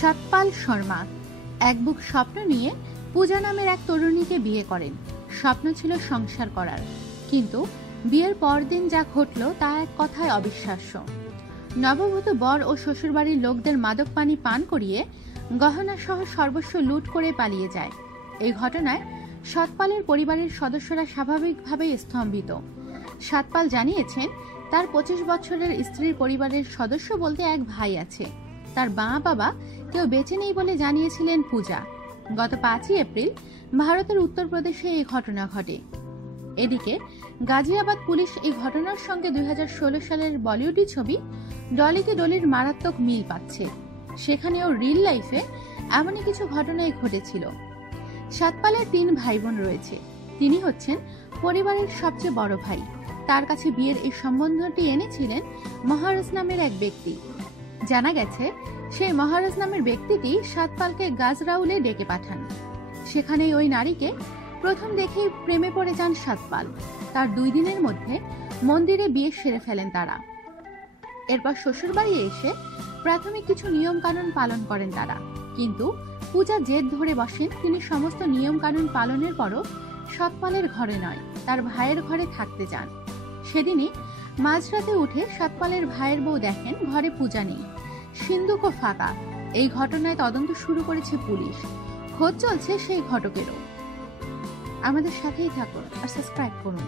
সৎপাল শর্মা। এক বুক স্বপ্ন নিয়ে পূজা নামের এক তরুণীকে বিয়ে করেন। স্বপ্ন ছিল সংসার করার। কিন্তু বিয়ের পরদিন যা ঘটল তা এক কথায় অবিশ্বাস্য। নবভূত বর ও শ্বশুরবাড়ির লোকদের মাদক পানি পান করিয়ে গহনা সহ সর্বস্ব লুট করে পালিয়ে যায়। এই ঘটনায় সৎপালের পরিবারের সদস্যরা স্বাভাবিকভাবেই স্তম্ভিত। সাতপাল জানিয়েছেন, তার পঁচিশ বছরের স্ত্রীর পরিবারের সদস্য বলতে এক ভাই আছে। তার মা বাবা কেউ বেঁচে নেই বলে জানিয়েছিলেন পূজা। গত পাঁচই এপ্রিল ভারতের উত্তরপ্রদেশে এই ঘটনা ঘটে। এদিকে গাজিয়াবাদ পুলিশ এই ঘটনার সঙ্গে দুই সালের বলিউডি ছবি ডলিকে ডলির মারাত্মক মিল পাচ্ছে। সেখানেও রিল লাইফে এমনই কিছু ঘটনাই ঘটেছিল। সাতপালের তিন ভাই বোন রয়েছে। তিনি হচ্ছেন পরিবারের সবচেয়ে বড় ভাই। তার কাছে বিয়ের এই সম্বন্ধটি এনেছিলেন মহারাজ নামের এক ব্যক্তি। জানা গেছে সেই মহারাজ নামের ব্যক্তিটি সাতপালকে গাজরাউলে ডেকে পাঠান। সেখানেই ওই নারীকে প্রথম দেখেই প্রেমে পড়ে যান সাতপাল। তার দুই দিনের মধ্যে মন্দিরে বিয়ে সেরে ফেলেন তারা। এরপর শ্বশুরবাড়ি এসে প্রাথমিক কিছু নিয়ম কানুন পালন করেন তারা। কিন্তু পূজা জেদ ধরে বসেন, তিনি সমস্ত নিয়ম কানুন পালনের পরও সৎপালের ঘরে নয়, তার ভাইয়ের ঘরে থাকতে যান সেদিনই মাঝরাতে উঠে সৎপালের ভাইয়ের বউ দেখেন ঘরে পূজা নেই। সিন্ধুকও ফাঁকা। এই ঘটনায় তদন্ত শুরু করেছে পুলিশ। খোঁজ চলছে সেই ঘটকেরও। আমাদের সাথেই থাকুন আর সাবস্ক্রাইব করুন।